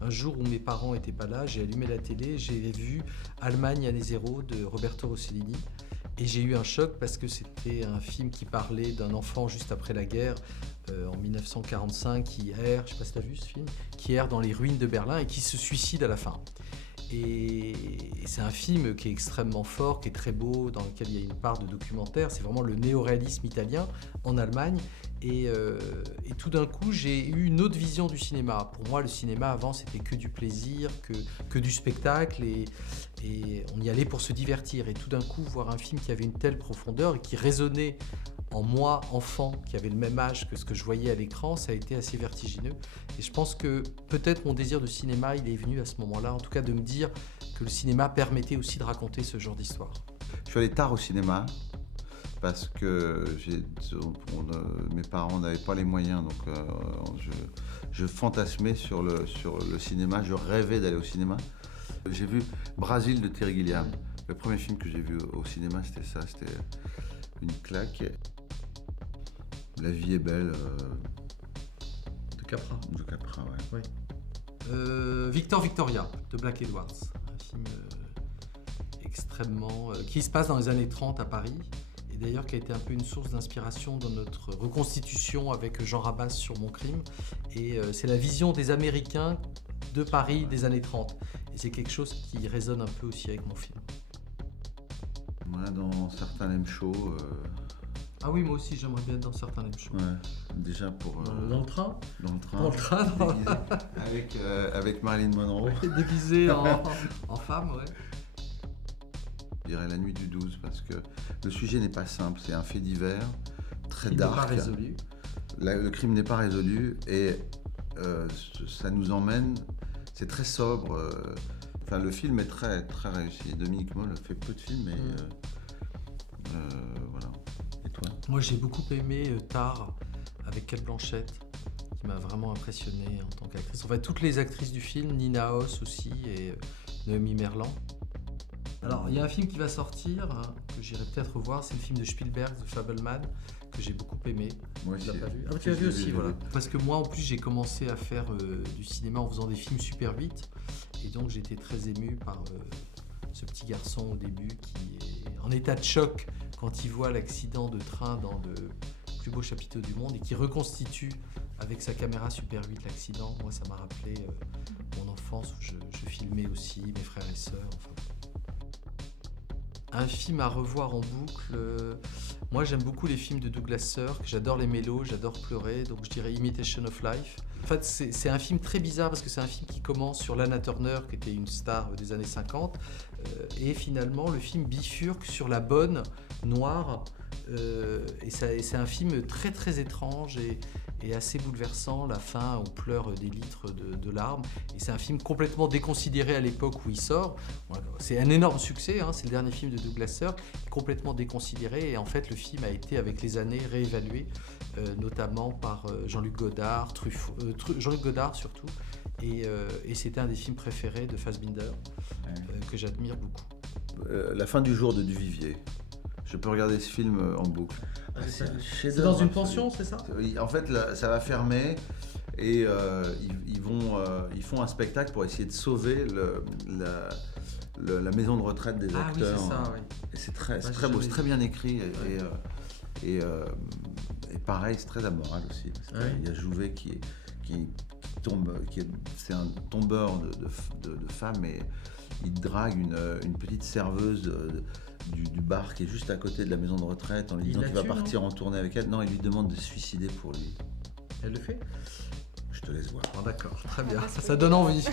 un jour où mes parents n'étaient pas là, j'ai allumé la télé, j'ai vu Allemagne année zéro de Roberto Rossellini. Et j'ai eu un choc parce que c'était un film qui parlait d'un enfant juste après la guerre, en 1945, qui erre, je ne sais pas si tu as vu ce film, qui erre dans les ruines de Berlin et qui se suicide à la fin. Et c'est un film qui est extrêmement fort, qui est très beau, dans lequel il y a une part de documentaire. C'est vraiment le néoréalisme italien en Allemagne. Et tout d'un coup, j'ai eu une autre vision du cinéma. Pour moi, le cinéma, avant, c'était que du plaisir, que du spectacle. Et on y allait pour se divertir. Et tout d'un coup, voir un film qui avait une telle profondeur et qui résonnait en moi, enfant, qui avait le même âge que ce que je voyais à l'écran, ça a été assez vertigineux. Et je pense que peut-être mon désir de cinéma, il est venu à ce moment-là, en tout cas de me dire que le cinéma permettait aussi de raconter ce genre d'histoire. Je suis allé tard au cinéma parce que mes parents n'avaient pas les moyens, donc je fantasmais sur le cinéma, je rêvais d'aller au cinéma. J'ai vu Brasil de Terry Gilliam. Le premier film que j'ai vu au cinéma, c'était ça, c'était une claque. La vie est belle. De Capra. De Capra, ouais. Oui. Victor Victoria de Black Edwards, un film extrêmement qui se passe dans les années 30 à Paris et d'ailleurs qui a été un peu une source d'inspiration dans notre reconstitution avec Jean Rabas sur Mon Crime. Et c'est la vision des Américains de Paris des années 30 et c'est quelque chose qui résonne un peu aussi avec mon film. Moi, dans certains M Show. Ah oui, moi aussi j'aimerais bien être dans certains M Show. Ouais, déjà pour. Dans le train. Dans le train. Dans le train. Avec Marilyn Monroe. Déguisé en femme, ouais. Je dirais La Nuit du 12 parce que le sujet n'est pas simple, c'est un fait divers très dark. Il n'est pas résolu. Le crime n'est pas résolu et ça nous emmène. C'est très sobre. Enfin, le film est très très réussi. Dominique Moll fait peu de films, mais voilà. Et toi ? Moi, j'ai beaucoup aimé Tar avec Cate Blanchett, qui m'a vraiment impressionné en tant qu'actrice. En fait, toutes les actrices du film, Nina Hoss aussi et Noémie Merlan. Alors, il y a un film qui va sortir, que j'irai peut-être revoir, c'est le film de Spielberg, The Fabelman, que j'ai beaucoup aimé. Moi aussi. Tu l'as pas vu ? Ah, tu l'as vu aussi, voilà. Parce que moi, en plus, j'ai commencé à faire du cinéma en faisant des films super vite. Et donc, j'étais très ému par ce petit garçon au début qui est en état de choc quand il voit l'accident de train dans le plus beau chapiteau du monde et qui reconstitue avec sa caméra Super 8 l'accident. Moi, ça m'a rappelé mon enfance où je filmais aussi, mes frères et sœurs, enfin. Un film à revoir en boucle. Moi, j'aime beaucoup les films de Douglas Sirk. J'adore les mélos, j'adore pleurer. Donc, je dirais Imitation of Life. En fait, c'est un film très bizarre parce que c'est un film qui commence sur Lana Turner, qui était une star des années 50. Et finalement, le film bifurque sur la bonne, noire. Et c'est un film très, très étrange et assez bouleversant. La fin, on pleure des litres de larmes. Et c'est un film complètement déconsidéré à l'époque où il sort. C'est un énorme succès, hein, c'est le dernier film de Douglas Sirk, complètement déconsidéré. Et en fait, le film a été, avec les années, réévalué, notamment par Jean-Luc Godard, Jean-Luc Godard surtout. Et c'était un des films préférés de Fassbinder, que j'admire beaucoup. La fin du jour de Duvivier. Je peux regarder ce film en boucle. C'est dans une pension, c'est ça ? En fait, là, ça va fermer et ils font un spectacle pour essayer de sauver la maison de retraite des acteurs. Oui, c'est ça, oui. Et c'est très beau, c'est très bien écrit et pareil, c'est très amoral aussi. Il y a Jouvet qui tombe, c'est un tombeur de femmes et il drague une petite serveuse du bar qui est juste à côté de la maison de retraite en lui disant qu'il va partir en tournée avec elle. Non, il lui demande de se suicider pour lui. Elle le fait ? Je te laisse voir. D'accord, très bien, ça donne envie.